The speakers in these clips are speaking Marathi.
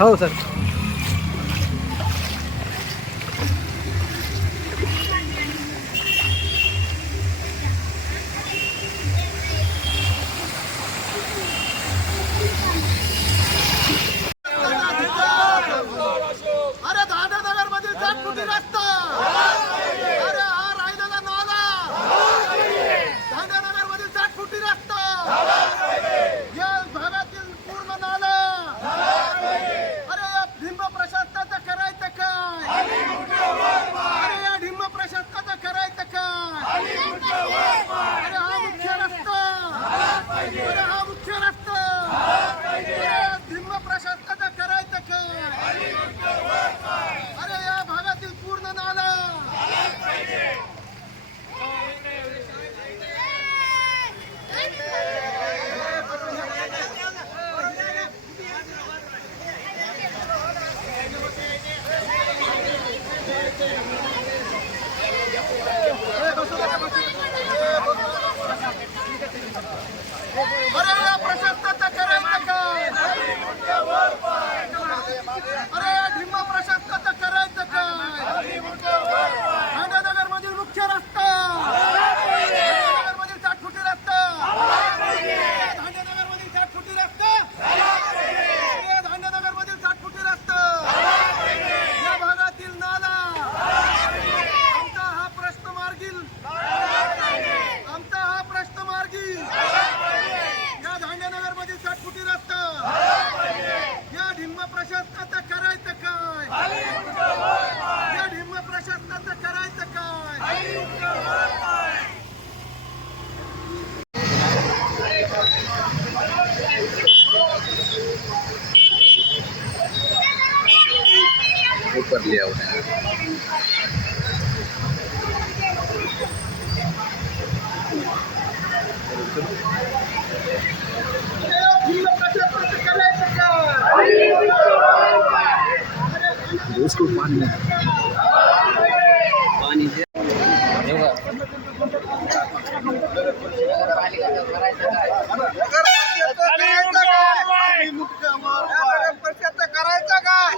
हो सर. अरे दादानगर मधील जाटकुटी करायचं काय उसको पानी पानी दे करायचं काय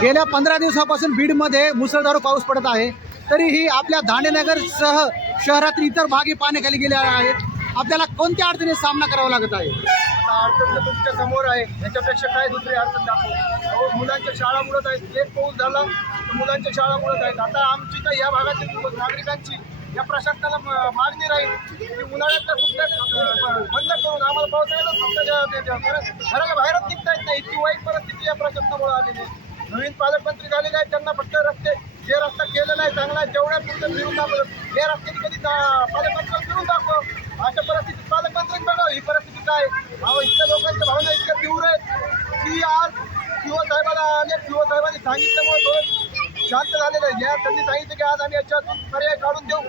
गेल्या पंधरा दिवसापासून बीडमध्ये मुसळधार पाऊस पडत आहे. तरीही आपल्या दांडेनगर सह शहरातील इतर भागी पाण्याखाली गेले आहेत आपल्याला कोणत्या अडचणीचा सामना करावा लागत आहे? अडचण तर तुमच्यासमोर आहे. याच्यापेक्षा काय दुसरी अडचण दाखव? मुलांच्या शाळा मुळत आहेत. एक पाऊस झाला मुलांच्या शाळा मुळत आहेत आता आमची तर या भागातील नागरिकांची या प्रशासनाला मागणी राहील की उन्हाळ्यातल्या सुट्ट्या बंद करून आम्हाला पावसाळ्याला सुट्ट्या ज्या- घराच्या बाहेरच निघता येत नाही. इतकी वाईट परिस्थिती या प्रशासनामुळे आलेली आहे. नवीन पालकमंत्री झालेले आहेत त्यांना फक्त रस्ते जे रस्ता केलेला आहे चांगला आहे तेवढ्या पुरतं फिरून दाखवलं. हे रस्त्याने कधी दा- पालकमंत्र्यांना फिरून दाखव. अशा परिस्थितीत पालकमंत्री बघावं ही परिस्थिती काय अहो इतक्या लोकांच्या भावना इतक्या तीव्र आहेत. की आज शिवसाहेबाला अनेक शिवसाहेबांनी सांगितल्यामुळे शांत झालेलं आहे. या त्यांनी सांगितलं की आज आम्ही याच्यातून पर्याय काढून देऊ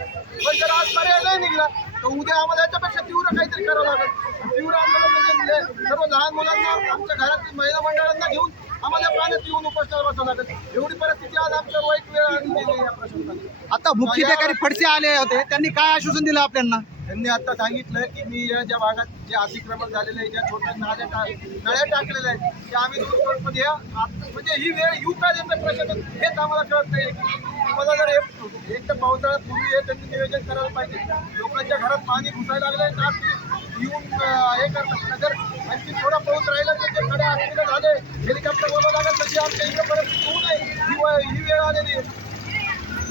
पण जर आज पर्याय नाही निघाला तर उद्या आम्हाला याच्यापेक्षा तीव्र काहीतरी करावं लागेल. तीव्र आंदोलन म्हणजे सर्व लहान मुलांना आमच्या घरातील महिला मंडळांना घेऊन आम्हाला पाण्यात येऊन उपोषणाला बसावं लागेल. एवढी परिस्थिती आज आमच्या वाईट वेळ आणलेली आहे या प्रशासनाने. आता मुख्याधिकारी फडसे आले होते. त्यांनी काय आश्वासन दिलं आपल्याला त्यांनी आता सांगितलं की मी या ज्या भागात जे अतिक्रमण झालेलं आहे ज्या छोट्या नाल्या टा नळ्या टाकलेल्या आहेत त्या आम्ही दूर करून पण या. म्हणजे ही वेळ येऊ का देतं प्रशासन हेच आम्हाला कळत नाही. मला जर हे- एक तर पावसाळ्यात पूर्वी हे त्यांनी नियोजन करायला पाहिजे. लोकांच्या घरात पाणी घुसायला लागलंय तर येऊन हे करतात. जर आणखी थोडा पाऊस राहिला तर ते खडे ऍक्सिडेंट झाले हेलिकॉप्टर बोलावं लागेल तशी आमच्या इकडे परिस्थिती होऊ नये ही वे- ही वेळ आलेली आहे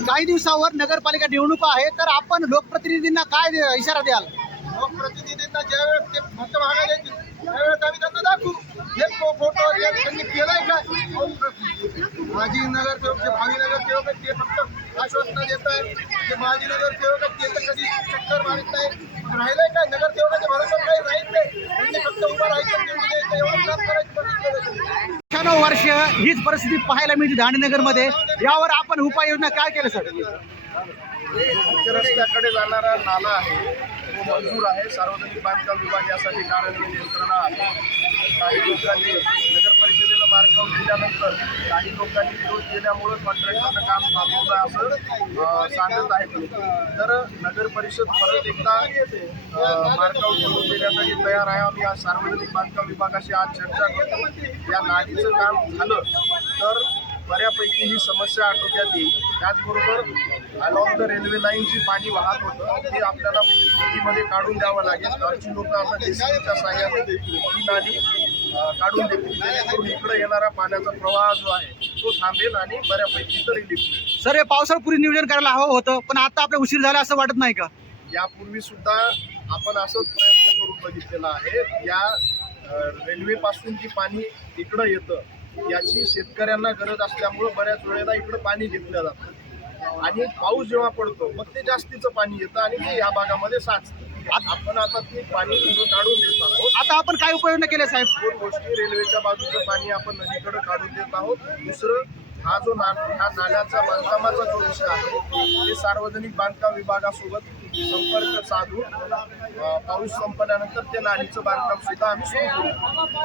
काही दिवसावर नगरपालिका निवडणुका आहे तर आपण लोकप्रतिनिधींना काय इशारा द्याल? लोकप्रतिनिधींना ज्यावेळेस ते मत मागायला येतील त्यावेळेस आम्ही त्यांना दाखवू. हे फो- फोटो त्यांनी केलाय काय माजी नगरसेवक जे भावी नगरसेवक आहेत ते फक्त आश्वासनं देत आहेत जे माजी नगरसेवक आहेत ते तर कधी चक्कर मारत नाही राहिलंय काय नगरसेवकाच्या भरोसा काही राहील नाही त्यांनी फक्त उभं राहायचं निवडून यायचं एवढं काम करायचं बघितलं अठ्ठ्याण्णव वर्ष हीच परिस्थिती पाहायला मिळते दांडेनगरमध्ये. यावर आपण उपाययोजना काय केलं सर? रस्त्याकडे जाणारा नाला आहे. तो मंजूर आहे. सार्वजनिक बांधकाम विभाग यासाठी कार्यान्वयन यंत्रणा आहे. काही लोकांनी नगर परिषदेला दिल्यानंतर काही लोकांनी विरोध केल्यामुळे कॉन्ट्रॅक्टरचं काम थांबवलं असं सांगत आहेत. तर नगर परिषद परत एकदा मार्गावर करून देण्यासाठी तयार आहे. आम्ही आज सार्वजनिक बांधकाम विभागाशी आज चर्चा करतो या नालीचं काम झालं तर बऱ्यापैकी ही समस्या आटोक्यात येईल. त्याचबरोबर अलॉंग द रेल्वे लाईन जी पाणी वाहत होतं ते आपल्याला नदीमध्ये काढून द्यावं लागेल. गावची लोक आता जेसीबीच्या साह्याने ही नाली काढून देतील. जेणेकरून इकडे येणारा पाण्याचा प्रवाह जो आहे तो थांबेल आणि बऱ्यापैकी तर मिळेल सर हे पावसाळपूर्वी नियोजन करायला हवं होतं पण आता आपल्या उशीर झाला असं वाटत नाही का? यापूर्वी सुद्धा आपण असंच प्रयत्न करून बघितलेला आहे. या रेल्वे पासून जी पाणी इकडं येतं याची शेतकऱ्यांना गरज असल्यामुळं बऱ्याच वेळेला इकडं पाणी घेतलं जातं. आणि पाऊस जेव्हा पडतो मग ते जास्तीचं पाणी येतं आणि ते या भागामध्ये साचतं. आपण आता ते पाणी काढून देत आहोत. आता आपण काय उपाययोजना केल्या साहेब? दोन गोष्टी. रेल्वेच्या बाजूचं पाणी आपण नदीकडे काढून देत आहोत. दुसरं हा जो ना ह्या नाल्याचा बांधकामाचा जो विषय आहे ते सार्वजनिक बांधकाम विभागासोबत संपर्क साधून पाऊस संपल्यानंतर ते नालीचं बांधकाम सुद्धा आम्ही सुरू करू.